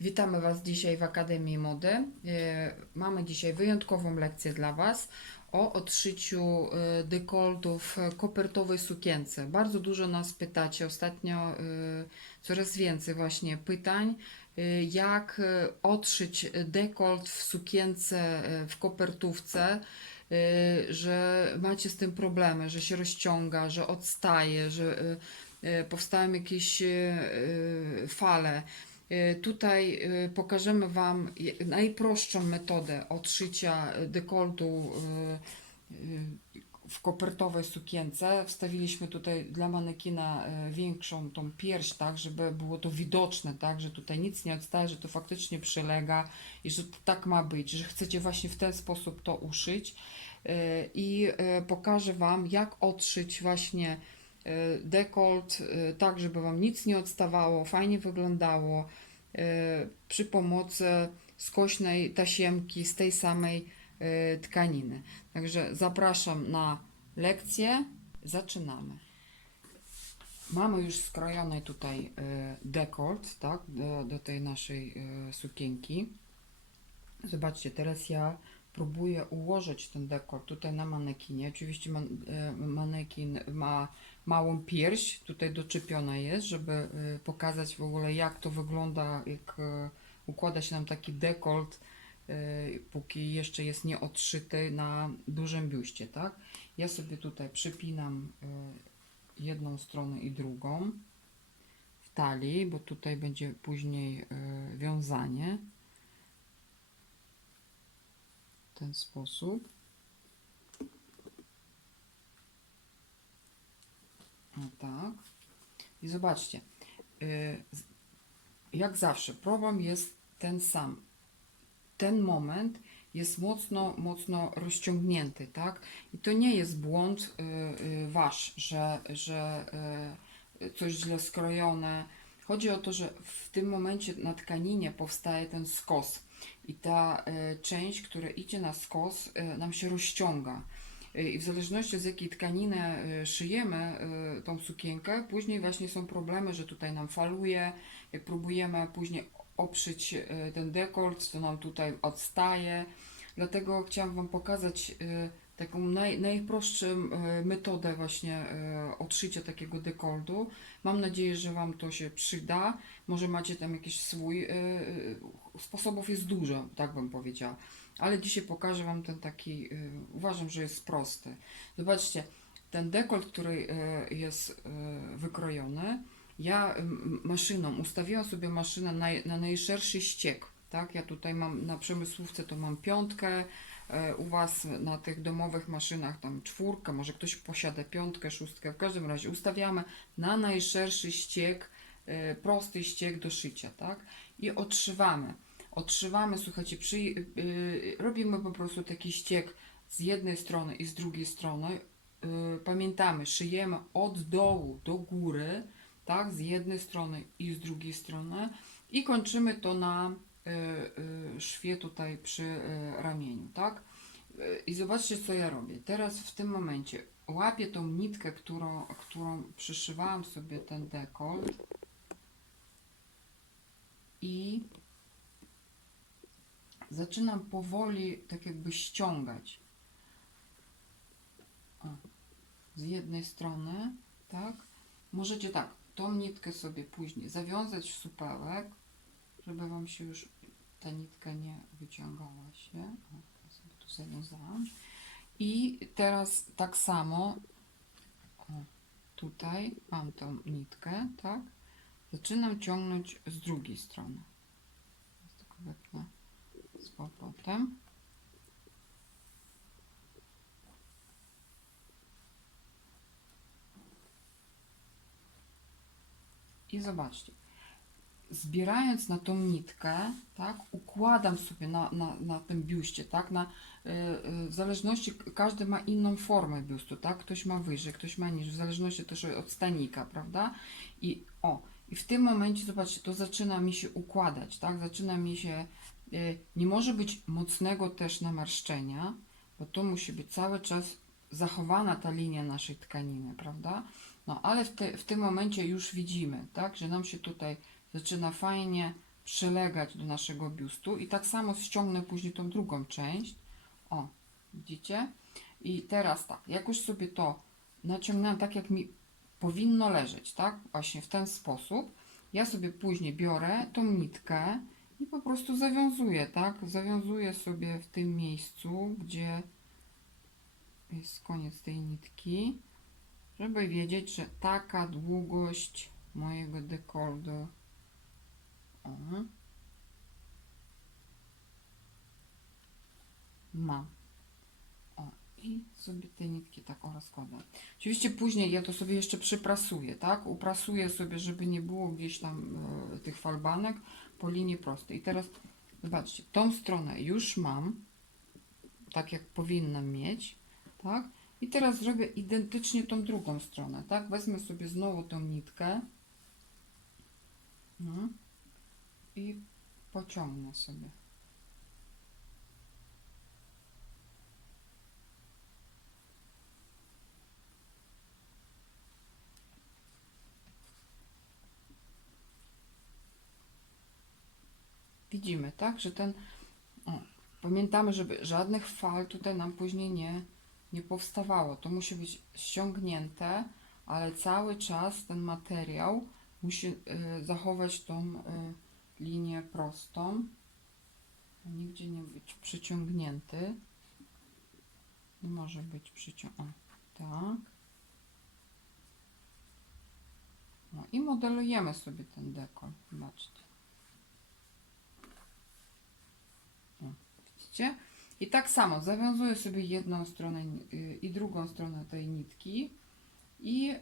Witamy Was dzisiaj w Akademii Mody. E, Mamy dzisiaj wyjątkową lekcję dla Was o odszyciu e, dekoltów kopertowej sukience. Bardzo dużo nas pytacie, ostatnio e, coraz więcej właśnie pytań, jak odszyć dekolt w sukience, w kopertówce, że macie z tym problemy, że się rozciąga, że odstaje, że powstają jakieś fale. E, Tutaj e, pokażemy Wam najprostszą metodę odszycia dekoltu e, e, w kopertowej sukience. Wstawiliśmy tutaj dla manekina większą tą pierś, tak, żeby było to widoczne, tak, że tutaj nic nie odstaje, że to faktycznie przylega i że to tak ma być, że chcecie właśnie w ten sposób to uszyć. I pokażę Wam, jak odszyć właśnie dekolt, e, tak żeby Wam nic nie odstawało, fajnie wyglądało e, przy pomocy skośnej tasiemki z tej samej e, tkaniny. Także zapraszam na lekcję. Zaczynamy. Mamy już skrojony tutaj e, dekolt, tak, do, do tej naszej e, sukienki. Zobaczcie, teraz ja próbuję ułożyć ten dekolt tutaj na manekinie. Oczywiście man, e, manekin ma małą pierś, tutaj doczepiona jest, żeby e, pokazać w ogóle jak to wygląda, jak e, układa się nam taki dekolt, e, póki jeszcze jest nieodszyty na dużym biuście, tak? Ja sobie tutaj przypinam jedną stronę i drugą w talii, bo tutaj będzie później wiązanie w ten sposób. Tak. I zobaczcie, y, jak zawsze, problem jest ten sam. Ten moment jest mocno, mocno rozciągnięty, tak? I to nie jest błąd y, y, wasz, że, że coś źle skrojone. Chodzi o to, że w tym momencie na tkaninie powstaje ten skos i ta część, która idzie na skos, nam się rozciąga. Y, I w zależności z jakiej tkaniny y, szyjemy y, tą sukienkę, później właśnie są problemy, że tutaj nam faluje, jak próbujemy później oprzeć y, ten dekolt, to nam tutaj odstaje. Dlatego chciałam Wam pokazać taką naj, najprostszą metodę właśnie odszycia takiego dekoltu. Mam nadzieję, że Wam to się przyda. Może macie tam jakiś swój, sposobów jest dużo, tak bym powiedziała. Ale dzisiaj pokażę Wam ten taki, y, uważam, że jest prosty. Zobaczcie, ten dekolt, który y, jest y, wykrojony, ja maszyną, ustawiłam sobie maszynę na, na najszerszy ściek, tak? Ja tutaj mam, na przemysłówce to mam piątkę, u Was na tych domowych maszynach tam czwórkę, może ktoś posiada piątkę, szóstkę, w każdym razie ustawiamy na najszerszy ściek, prosty ściek do szycia, tak? I odszywamy. Odszywamy, słuchajcie, przy, y, robimy po prostu taki ściek z jednej strony i z drugiej strony. Y, pamiętamy, szyjemy od dołu do góry, tak, z jednej strony i z drugiej strony i kończymy to na y, y, szwie tutaj przy y, ramieniu, tak. I zobaczcie, co ja robię. Teraz w tym momencie łapię tą nitkę, którą, którą przyszywałam sobie ten dekolt i zaczynam powoli tak jakby ściągać. O, z jednej strony, tak? Możecie tak, tą nitkę sobie później zawiązać w supełek, żeby Wam się już ta nitka nie wyciągała się. O, sobie tu zawiązałam. I teraz tak samo, o, tutaj mam tą nitkę, tak? Zaczynam ciągnąć z drugiej strony. Wepnę z powrotem. I zobaczcie, zbierając na tą nitkę, tak, układam sobie na, na, na tym biuście, tak, na, y, y, w zależności, każdy ma inną formę biustu, tak, ktoś ma wyżej, ktoś ma niżej, w zależności też od stanika, prawda, i o, i w tym momencie, zobaczcie, to zaczyna mi się układać, tak, zaczyna mi się, nie może być mocnego też namarszczenia, bo to musi być cały czas zachowana ta linia naszej tkaniny, prawda, no ale w, te, w tym momencie już widzimy, tak, że nam się tutaj zaczyna fajnie przylegać do naszego biustu i tak samo ściągnę później tą drugą część. O, widzicie? I teraz tak, jak już sobie to naciągnęłam tak, jak mi powinno leżeć, tak? Właśnie w ten sposób. Ja sobie później biorę tą nitkę i po prostu zawiązuję, tak? Zawiązuję sobie w tym miejscu, gdzie jest koniec tej nitki, żeby wiedzieć, że taka długość mojego dekoldu. O. Mam. O, i sobie te nitki tak rozkładam. Oczywiście później ja to sobie jeszcze przyprasuję, tak? Uprasuję sobie, żeby nie było gdzieś tam e, tych falbanek po linii prostej. I teraz zobaczcie, tą stronę już mam, tak jak powinnam mieć, tak? I teraz zrobię identycznie tą drugą stronę, tak? Wezmę sobie znowu tą nitkę no, i pociągnę sobie. Widzimy, tak, że ten. O, pamiętamy, żeby żadnych fal tutaj nam później nie, nie powstawało. To musi być ściągnięte, ale cały czas ten materiał musi y, zachować tą y, linię prostą. Nigdzie nie być przyciągnięty. Nie może być przyciągnięty. Tak. No i modelujemy sobie ten dekol. Zobaczcie. O, I tak samo zawiązuję sobie jedną stronę y, i drugą stronę tej nitki i y,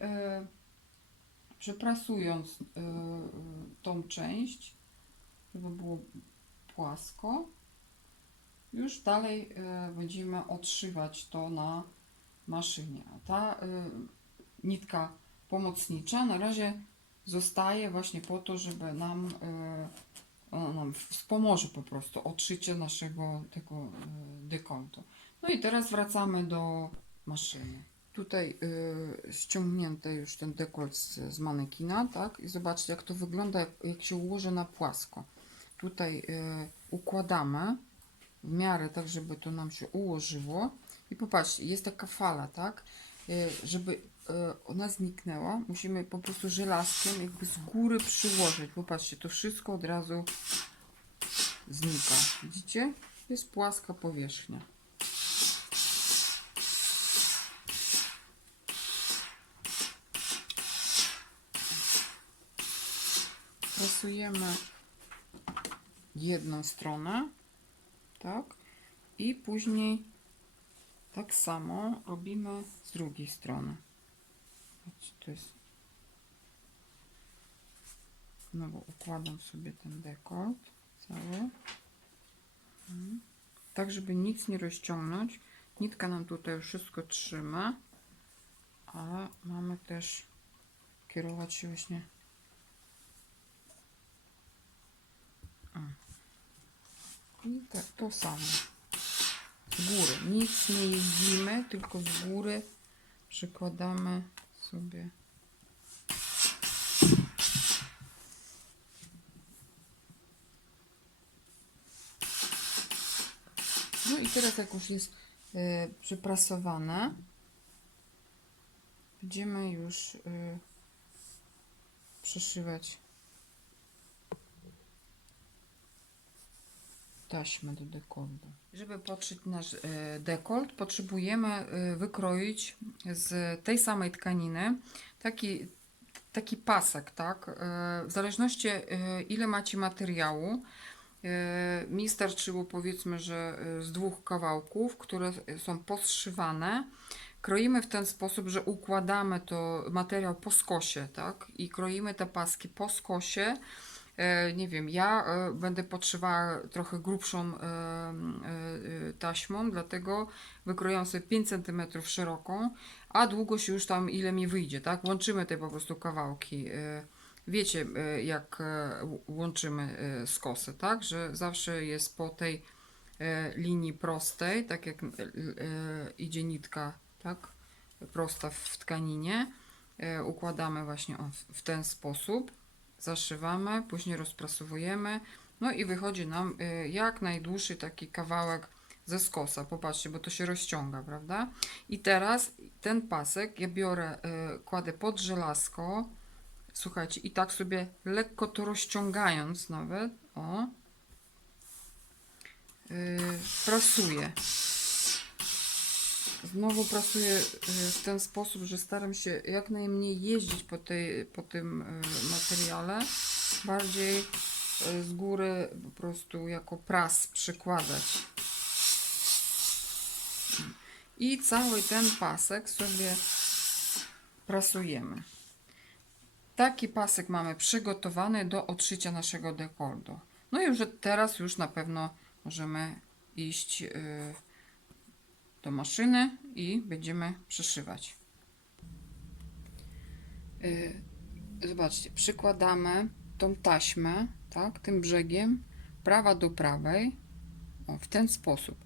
przeprasując y, tą część, żeby było płasko, już dalej będziemy odszywać to na maszynie. Ta nitka pomocnicza na razie zostaje właśnie po to, żeby nam, nam wspomoże po prostu odszycie naszego tego y, dekoltu. No i teraz wracamy do maszyny. Tutaj y, ściągnięty już ten dekolt z, z manekina, tak? I zobaczcie, jak to wygląda, jak, jak się ułoży na płasko. Tutaj y, układamy w miarę tak, żeby to nam się ułożyło. I popatrzcie, jest taka fala, tak? Y, żeby ona zniknęła, musimy po prostu żelazkiem jakby z góry przyłożyć. Popatrzcie, to wszystko od razu znika. Widzicie? Jest płaska powierzchnia. Prasujemy jedną stronę, tak? I później tak samo robimy z drugiej strony. Patrzcie, to jest. Znowu układam sobie ten dekolt cały. Mhm. Tak, żeby nic nie rozciągnąć. Nitka nam tutaj wszystko trzyma, ale mamy też kierować się właśnie I tak to samo. Z góry. Nic nie jeździmy, tylko z góry przykładamy sobie. No i teraz jak już jest e, przyprasowane, będziemy już e, przeszywać taśmę do dekoltu. Żeby podszyć nasz e, dekolt, potrzebujemy e, wykroić z tej samej tkaniny taki, taki pasek, tak? E, W zależności ile macie materiału, mi starczyło powiedzmy, że z dwóch kawałków, które są poszywane. Kroimy w ten sposób, że układamy to materiał po skosie, tak? I kroimy te paski po skosie. E, nie wiem, ja e, będę podszywała trochę grubszą e, taśmą, dlatego wykroiłam sobie 5 cm szeroką, a długość już tam ile mi wyjdzie, tak? Łączymy te po prostu kawałki. Wiecie, jak łączymy skosy, tak? Że zawsze jest po tej linii prostej, tak jak idzie nitka, tak? Prosta w tkaninie. Układamy właśnie w ten sposób zaszywamy, później rozprasowujemy, no i wychodzi nam y, jak najdłuższy taki kawałek ze skosa. Popatrzcie, bo to się rozciąga, prawda? I teraz ten pasek ja biorę, y, kładę pod żelazko, słuchajcie, i tak sobie lekko to rozciągając nawet, o, y, prasuję. Znowu prasuję y, w ten sposób, że staram się jak najmniej jeździć po, tej, po tym y, materiale. Bardziej y, z góry po prostu jako pras przykładać. I cały ten pasek sobie prasujemy. Taki pasek mamy przygotowany do odszycia naszego dekoldu. No i już teraz już na pewno możemy iść do maszyny i będziemy przyszywać. Y, Zobaczcie, przykładamy tą taśmę, tak, tym brzegiem, prawa do prawej, o, w ten sposób.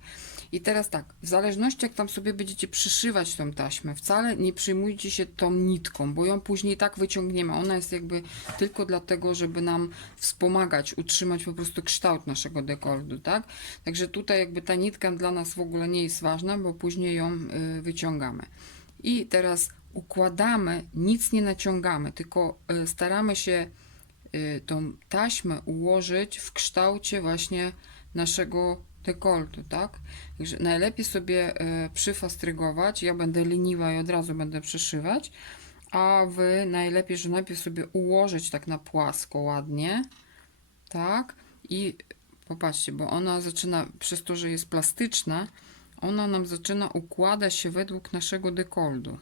I teraz tak, w zależności jak tam sobie będziecie przyszywać tą taśmę, wcale nie przyjmujcie się tą nitką, bo ją później tak wyciągniemy. Ona jest jakby tylko dlatego, żeby nam wspomagać, utrzymać po prostu kształt naszego dekoldu, tak? Także tutaj jakby ta nitka dla nas w ogóle nie jest ważna, bo później ją y, wyciągamy. I teraz układamy, nic nie naciągamy, tylko y, staramy się y, tą taśmę ułożyć w kształcie właśnie naszego dekoltu, tak? Także najlepiej sobie y, przyfastrygować. Ja będę leniwa i od razu będę przyszywać, a wy najlepiej, że najpierw sobie ułożyć tak na płasko ładnie, tak? I popatrzcie, bo ona zaczyna, przez to, że jest plastyczna, ona nam zaczyna układać się według naszego dekoldu,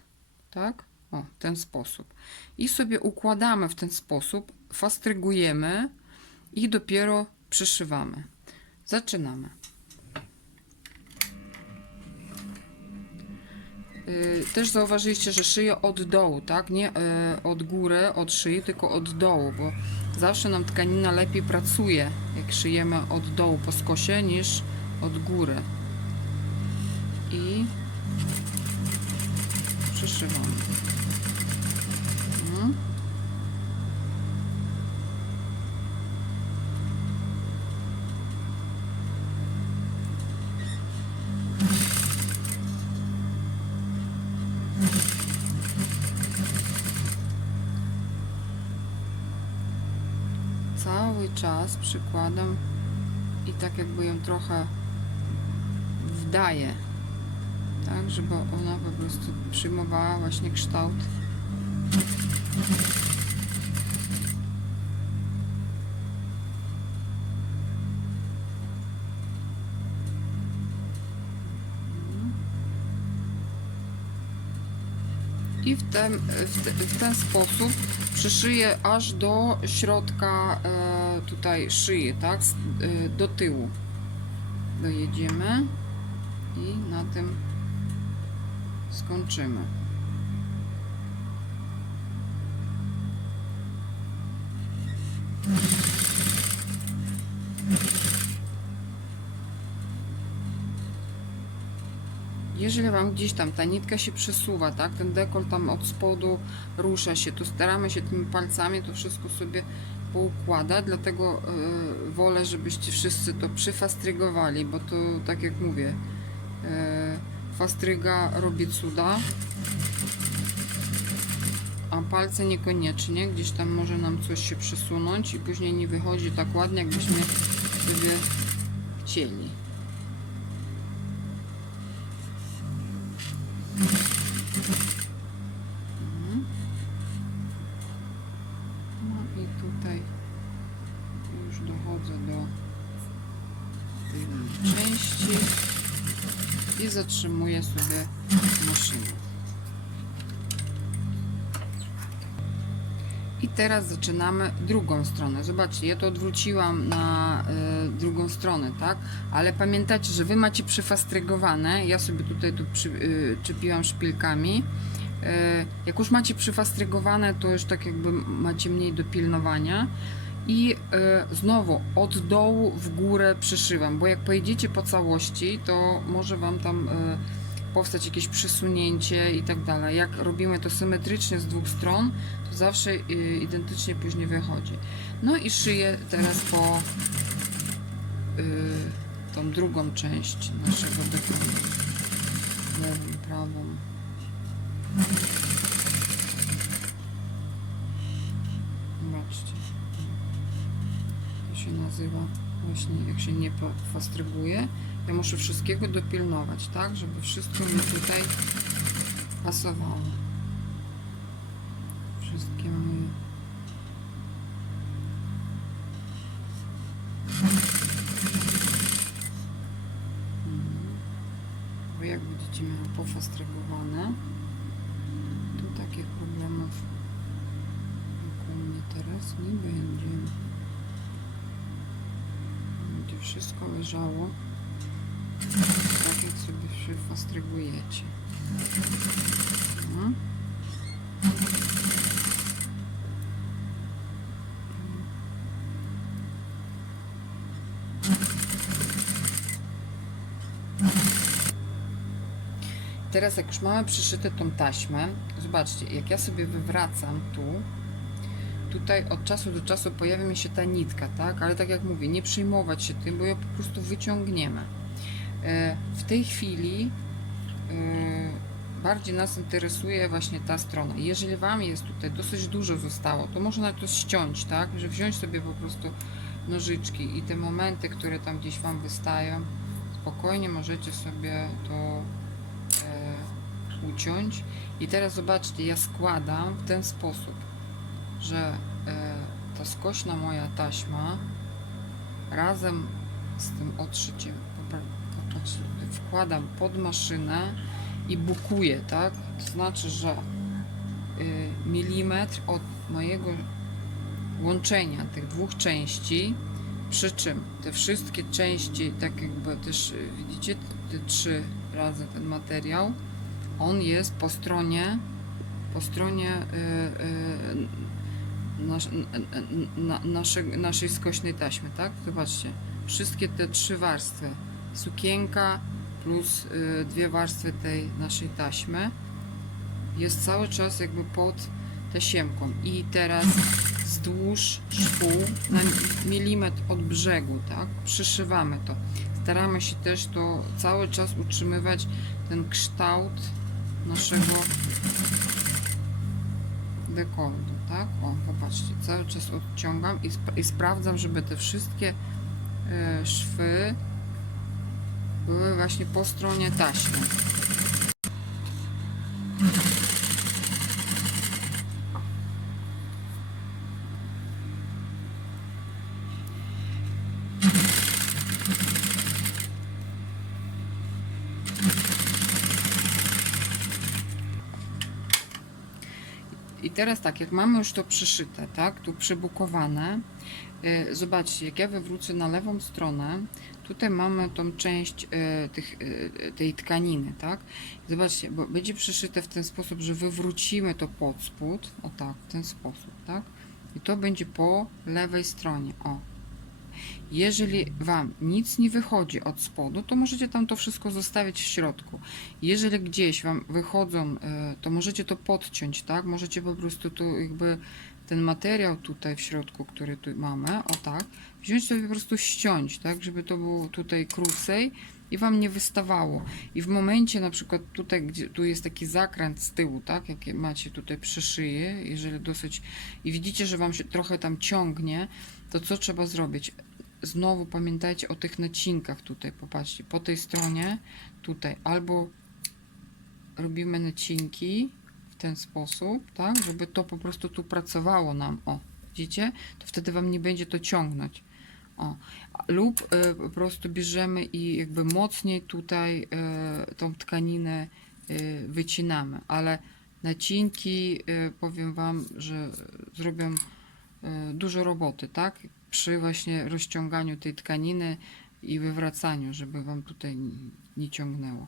tak? O, w ten sposób. I sobie układamy w ten sposób, fastrygujemy i dopiero przyszywamy. Zaczynamy. Też zauważyliście, że szyję od dołu, tak? Nie y, od góry, od szyi, tylko od dołu, bo zawsze nam tkanina lepiej pracuje, jak szyjemy od dołu po skosie, niż od góry. I przyszywamy. Mhm. Cały czas przykładam i tak jakby ją trochę wdaję, tak, żeby ona po prostu przyjmowała właśnie kształt. I w ten, w, te, w ten sposób przyszyję aż do środka e, tutaj szyi, tak? E, do tyłu. Dojedziemy i na tym skończymy. Jeżeli Wam gdzieś tam ta nitka się przesuwa, tak, ten dekol tam od spodu rusza się, to staramy się tymi palcami to wszystko sobie poukładać, dlatego e, wolę, żebyście wszyscy to przyfastrygowali, bo to tak jak mówię, e, fastryga robi cuda, a palce niekoniecznie, gdzieś tam może nam coś się przesunąć i później nie wychodzi tak ładnie, jakbyśmy sobie chcieli. Mhm. No i tutaj już dochodzę do tej części i zatrzymuję sobie maszynę. I teraz zaczynamy drugą stronę. Zobaczcie, ja to odwróciłam na y, drugą stronę, tak? Ale pamiętajcie, że Wy macie przyfastrygowane. Ja sobie tutaj tu przy, y, czepiłam szpilkami. Y, jak już macie przyfastrygowane, to już tak jakby macie mniej do pilnowania. I y, znowu od dołu w górę przyszywam, bo jak pojedziecie po całości, to może Wam tam y, powstać jakieś przesunięcie i tak dalej. Jak robimy to symetrycznie z dwóch stron, to zawsze identycznie później wychodzi. No i szyję teraz po tą drugą część naszego dekonu. Lewą, prawą. Zobaczcie. To się nazywa właśnie jak się nie fastryguje. Ja muszę wszystkiego dopilnować, tak? Żeby wszystko mi tutaj pasowało. Wszystkie moje Mhm. Jak będziecie miały pofastrygowane, takich problemów jak u mnie teraz nie będzie. Będzie wszystko leżało tak, jak sobie przyfastrygujecie. No. Teraz jak już mamy przyszyte tą taśmę, zobaczcie, jak ja sobie wywracam tu, tutaj od czasu do czasu pojawia mi się ta nitka, tak? Ale tak jak mówię, nie przejmować się tym, bo ją po prostu wyciągniemy. E, W tej chwili e, bardziej nas interesuje właśnie ta strona. Jeżeli Wam jest tutaj dosyć dużo zostało, to można to ściąć, tak? Że wziąć sobie po prostu nożyczki i te momenty, które tam gdzieś Wam wystają, spokojnie możecie sobie to uciąć. I teraz zobaczcie, ja składam w ten sposób, że e, ta skośna moja taśma razem z tym odszyciem wkładam pod maszynę i bukuję, tak? To znaczy, że y, milimetr od mojego łączenia tych dwóch części, przy czym te wszystkie części, tak jakby też y, widzicie, te trzy razy ten materiał, on jest po stronie, po stronie y, y, naszej, skośnej taśmy, tak? Zobaczcie, wszystkie te trzy warstwy, sukienka plus y, dwie warstwy tej naszej taśmy jest cały czas jakby pod tasiemką i teraz wzdłuż szwu na milimetr od brzegu, tak? Przyszywamy to. Staramy się też to cały czas utrzymywać ten kształt naszego dekoltu, tak? O, popatrzcie, cały czas odciągam i, i sprawdzam, żeby te wszystkie e, szwy były właśnie po stronie taśmy. Teraz tak, jak mamy już to przyszyte, tak, tu przybukowane, y, zobaczcie, jak ja wywrócę na lewą stronę, tutaj mamy tą część y, tych, y, tej tkaniny, tak, zobaczcie, bo będzie przyszyte w ten sposób, że wywrócimy to pod spód, o tak, w ten sposób, tak, i to będzie po lewej stronie, o. Jeżeli Wam nic nie wychodzi od spodu, to możecie tam to wszystko zostawić w środku. Jeżeli gdzieś Wam wychodzą, e, to możecie to podciąć, tak? Możecie po prostu tu jakby ten materiał tutaj w środku, który tu mamy, o tak, wziąć sobie po prostu ściąć, tak? Żeby to było tutaj krócej i Wam nie wystawało. I w momencie na przykład tutaj, gdzie tu jest taki zakręt z tyłu, tak? Jak macie tutaj przy szyi, jeżeli dosyć i widzicie, że Wam się trochę tam ciągnie, to co trzeba zrobić? Znowu pamiętajcie o tych nacinkach tutaj, popatrzcie, po tej stronie, tutaj, albo robimy nacinki w ten sposób, tak, żeby to po prostu tu pracowało nam, o, widzicie? To wtedy Wam nie będzie to ciągnąć, o, lub y, po prostu bierzemy i jakby mocniej tutaj y, tą tkaninę y, wycinamy, ale nacinki, y, powiem Wam, że zrobią y, dużo roboty, tak, przy właśnie rozciąganiu tej tkaniny i wywracaniu, żeby Wam tutaj nie ciągnęło.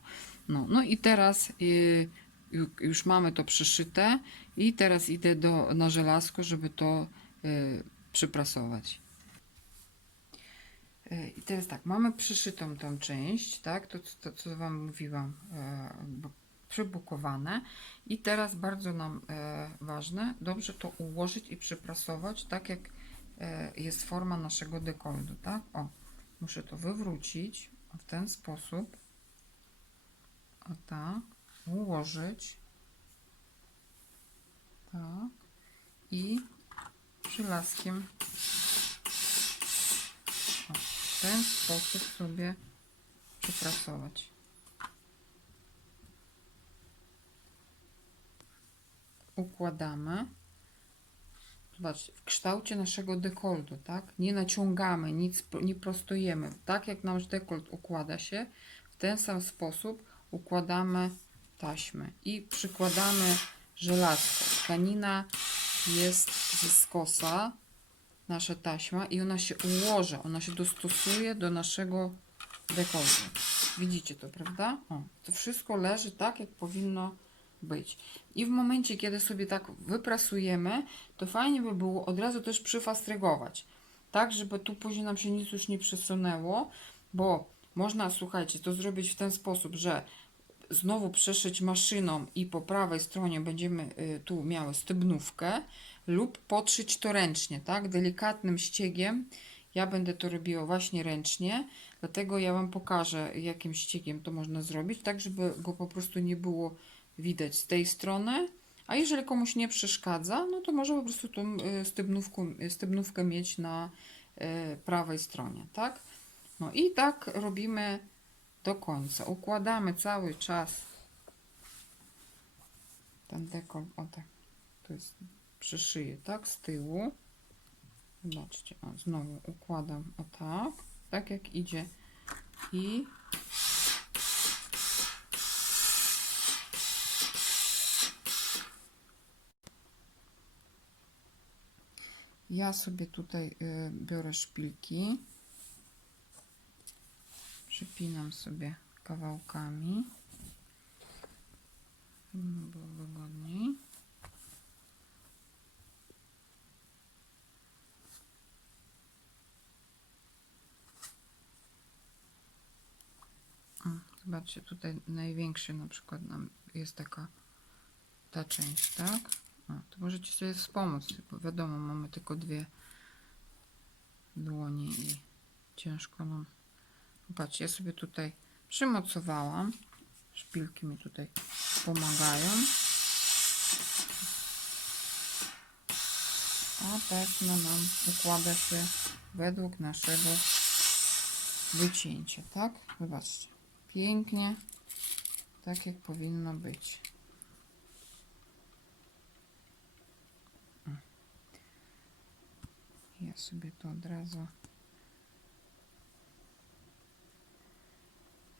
No, no i teraz y, ju- już mamy to przyszyte i teraz idę do, na żelazko, żeby to y, przyprasować. Y, I teraz tak, mamy przyszytą tą część, tak, to, to co Wam mówiłam, przybukowane. I teraz bardzo nam ważne, dobrze to ułożyć i przyprasować, tak jak jest forma naszego dekoldu, tak? O, muszę to wywrócić w ten sposób. O tak, ułożyć. Tak. I przylaskiem o, w ten sposób sobie przyprasować. Układamy. W kształcie naszego dekoltu, tak? Nie naciągamy, nic nie prostujemy. Tak jak nasz dekolt układa się, w ten sam sposób układamy taśmy i przykładamy żelazko. Tkanina jest ze skosa, nasza taśma i ona się ułoży, ona się dostosuje do naszego dekoltu. Widzicie to, prawda? O, to wszystko leży tak, jak powinno być. I w momencie, kiedy sobie tak wyprasujemy, to fajnie by było od razu też przyfastrygować. Tak, żeby tu później nam się nic już nie przesunęło, bo można, słuchajcie, to zrobić w ten sposób, że znowu przeszyć maszyną i po prawej stronie będziemy y, tu miały stybnówkę lub podszyć to ręcznie, tak? Delikatnym ściegiem. Ja będę to robiła właśnie ręcznie, dlatego ja Wam pokażę, jakim ściegiem to można zrobić, tak żeby go po prostu nie było widać z tej strony. A jeżeli komuś nie przeszkadza, no to może po prostu tą y, y, stybnówkę mieć na y, prawej stronie, tak? No i tak robimy do końca. Układamy cały czas ten dekol, o tak, to jest przy szyję, tak, z tyłu. Zobaczcie, o, znowu układam o tak, tak jak idzie i ja sobie tutaj y, biorę szpilki. Przypinam sobie kawałkami. Żeby było wygodniej. Zobaczcie, tutaj największy na przykład nam jest taka ta część, tak? O, to możecie sobie wspomóc, bo wiadomo, mamy tylko dwie dłonie i ciężko nam Patrzcie, ja sobie tutaj przymocowałam. Szpilki mi tutaj pomagają. A taśma nam układa się według naszego wycięcia, tak? Zobaczcie. Pięknie. Tak jak powinno być. Ja sobie to od razu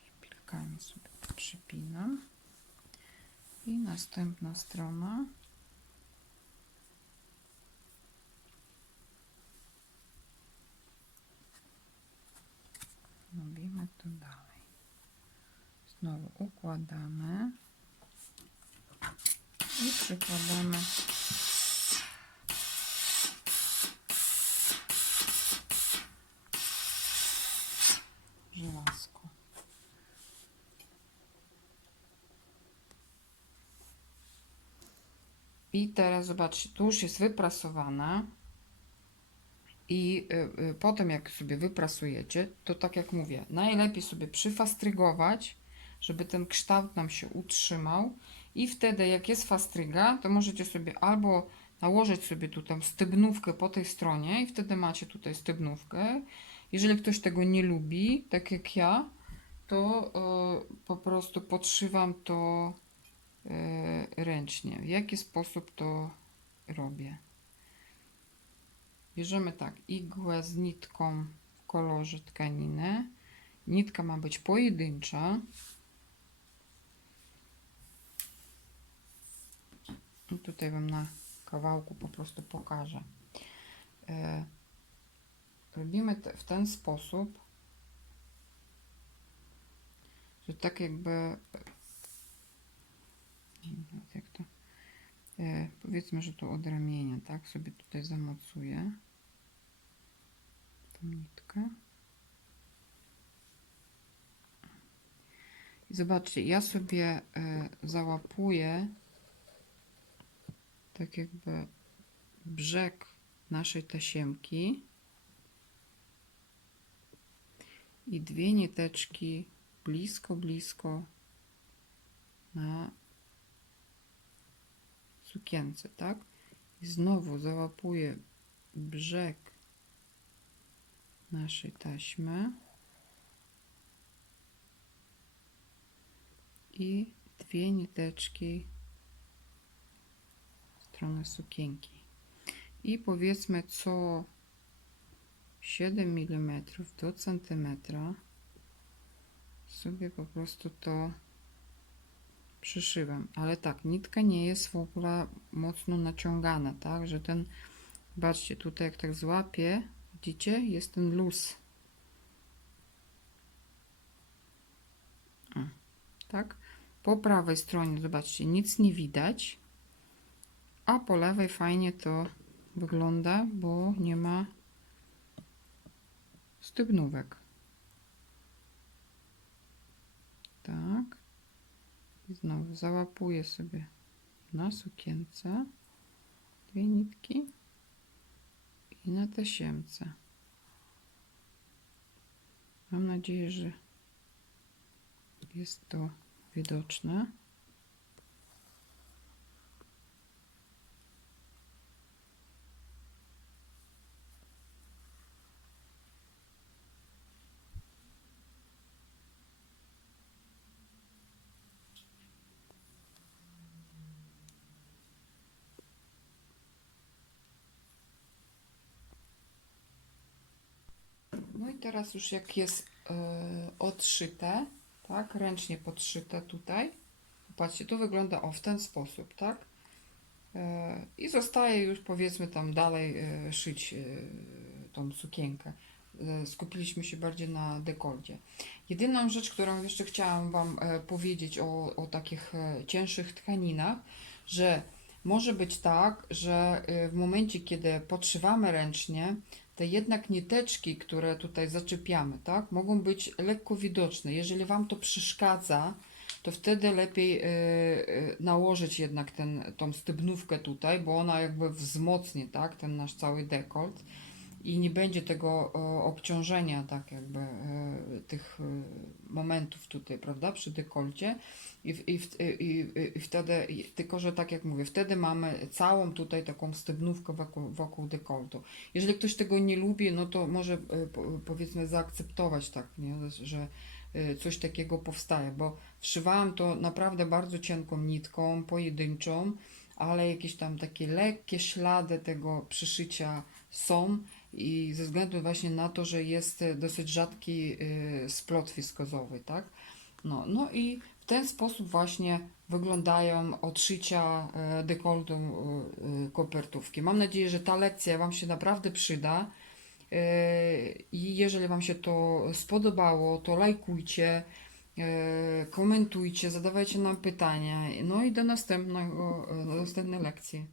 szpilkami sobie przypinam. I następna strona. Robimy to dalej. Znowu układamy i przykładamy żelazko. I teraz zobaczcie, tu już jest wyprasowana. I y, y, potem jak sobie wyprasujecie, to tak jak mówię, najlepiej sobie przyfastrygować, żeby ten kształt nam się utrzymał. I wtedy jak jest fastryga, to możecie sobie albo nałożyć sobie tu tą stybnówkę po tej stronie i wtedy macie tutaj stybnówkę. Jeżeli ktoś tego nie lubi, tak jak ja, to y, po prostu podszywam to ręcznie. W jaki sposób to robię? Bierzemy tak, igłę z nitką w kolorze tkaniny. Nitka ma być pojedyncza. I tutaj Wam na kawałku po prostu pokażę. E, robimy w ten sposób, że tak jakby jak to e, powiedzmy, że to od ramienia, tak? Sobie tutaj zamocuję tą nitkę. I zobaczcie, ja sobie e, załapuję tak jakby brzeg naszej tasiemki i dwie niteczki blisko, blisko na sukience, tak? I znowu załapuję brzeg naszej taśmy i dwie niteczki w stronę sukienki. I powiedzmy co 7 mm do centymetra sobie po prostu to przyszywam. Ale tak, nitka nie jest w ogóle mocno naciągana, tak, że ten, zobaczcie, tutaj jak tak złapię, widzicie, jest ten luz. O, tak, po prawej stronie, zobaczcie, nic nie widać, a po lewej fajnie to wygląda, bo nie ma stybnówek. Tak. I znowu załapuję sobie na sukience dwie nitki i na tasiemce. Mam nadzieję, że jest to widoczne. No i teraz już jak jest e, odszyte, tak, ręcznie podszyte tutaj, patrzcie, to wygląda o w ten sposób, tak? E, I zostaje już powiedzmy tam dalej e, szyć tą sukienkę. Skupiliśmy się bardziej na dekolcie. Jedyną rzecz, którą jeszcze chciałam Wam powiedzieć o, o takich cięższych tkaninach, że może być tak, że w momencie, kiedy podszywamy ręcznie, te jednak niteczki, które tutaj zaczepiamy, tak, mogą być lekko widoczne. Jeżeli Wam to przeszkadza, to wtedy lepiej e, e, nałożyć jednak ten, tą stybnówkę tutaj, bo ona jakby wzmocni, tak, ten nasz cały dekolt i nie będzie tego e, obciążenia, tak jakby e, tych e, momentów tutaj, prawda, przy dekolcie i, i, i, i, wtedy, tylko że tak jak mówię, wtedy mamy całą tutaj taką stybnówkę wokół, wokół dekoltu. Jeżeli ktoś tego nie lubi, no to może po- powiedzmy zaakceptować tak, nie? że coś takiego powstaje, bo wszywałam to naprawdę bardzo cienką nitką, pojedynczą, ale jakieś tam takie lekkie ślady tego przyszycia są i ze względu właśnie na to, że jest e, dosyć rzadki e, splot wiskozowy, tak? No, no i w ten sposób właśnie wyglądają odszycia e, dekoltu kopertówki. Mam nadzieję, że ta lekcja Wam się naprawdę przyda. I jeżeli Wam się to spodobało, to lajkujcie, komentujcie, zadawajcie nam pytania. No i do następnego, do następnej lekcji.